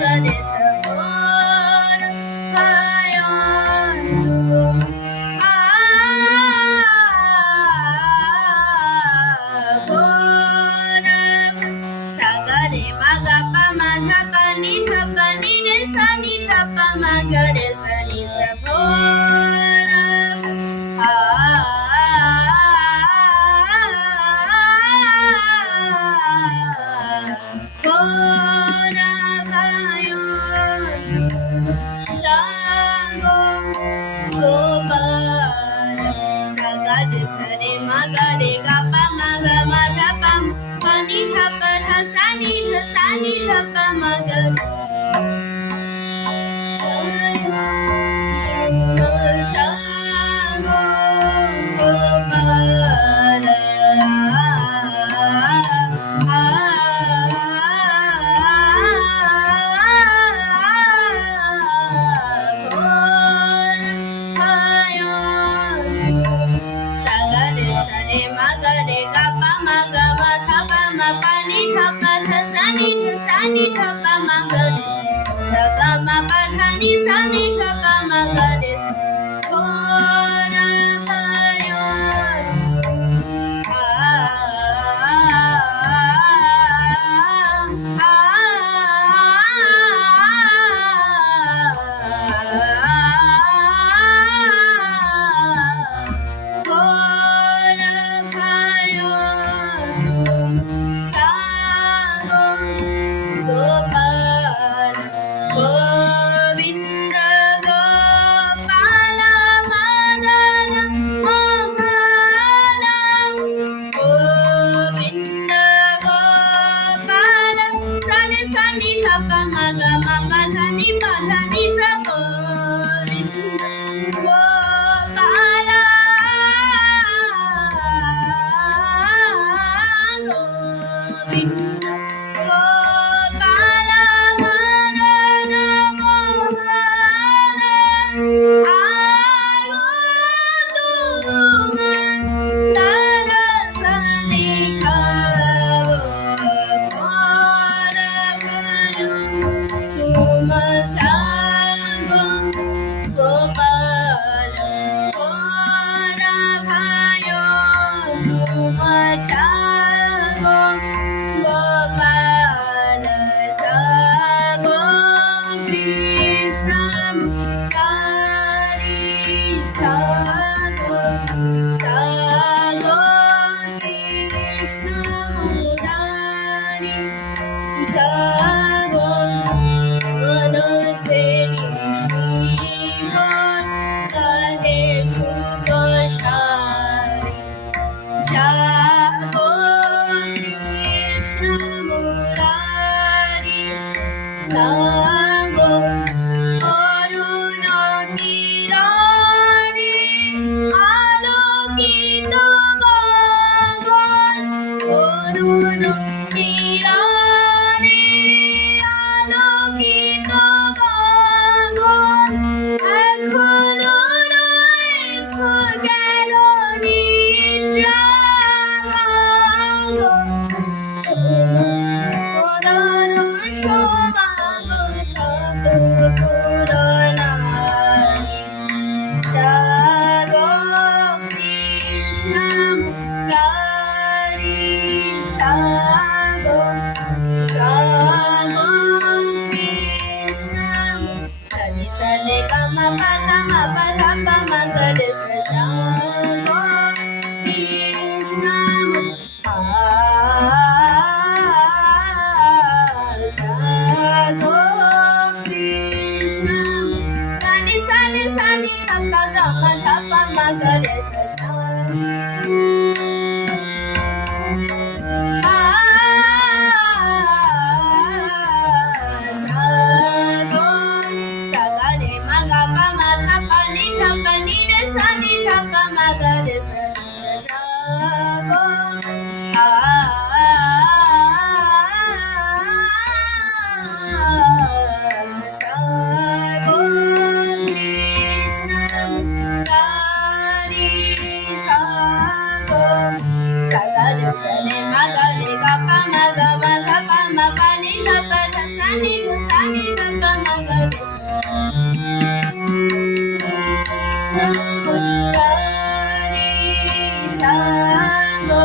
ga re sa gor hayandu gora sa ga re ma ga pa ma tha pa ni re sa ni tha pa ma ga re sa ni sa gora gora hayandu jago gopala sa ga re sa re ma ga re ga pa ma ga ma tha pa pa ni tha pa tha sa ni tha pa ma ga re jago gopala ni tha pa ma ga re sa ga ma pa tha ni sa ni tha pa ma ga re sa gora Sa ni sa ni tha pa ma ga re sa. Samurari Sango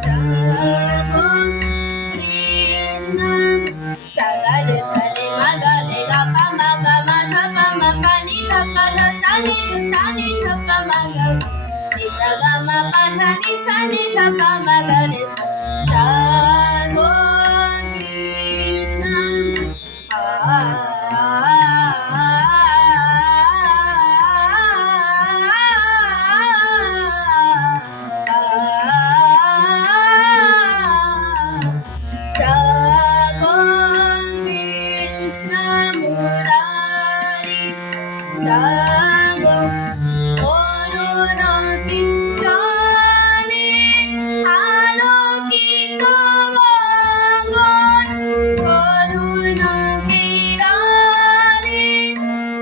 Sango Krishna Sagare Sani Magare Gapa Maga Madha Pama Pani Thapa Sani Sani Thapa Magare Nisa Gama Padha Nisa Ni Thapa Magare Sango Krishna Jago Orunoti Rani Alokito Vangon Orunoti Rani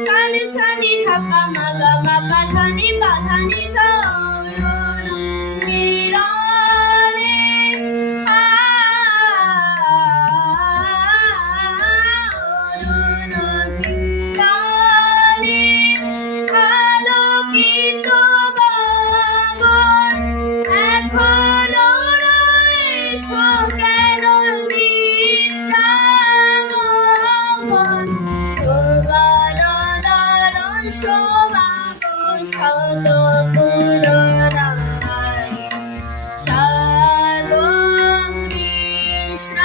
Sani Sani Thapa Maga Mapa Thani Pathani Sa Orunoti Rani Orunoti Rani আলোকিত গগন এখনো রয়েছো কেন নিদ্রামগ্ন তোমার দরণ শোভাগো শত পুনরায় জাগো কৃষ্ণ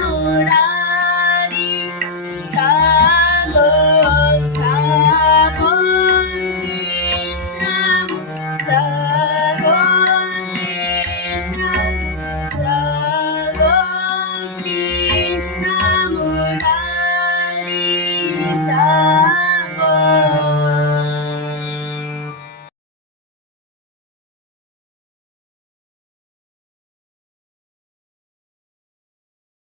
মুরারি জাগো জাগো Jago Krishna, Jago Krishna.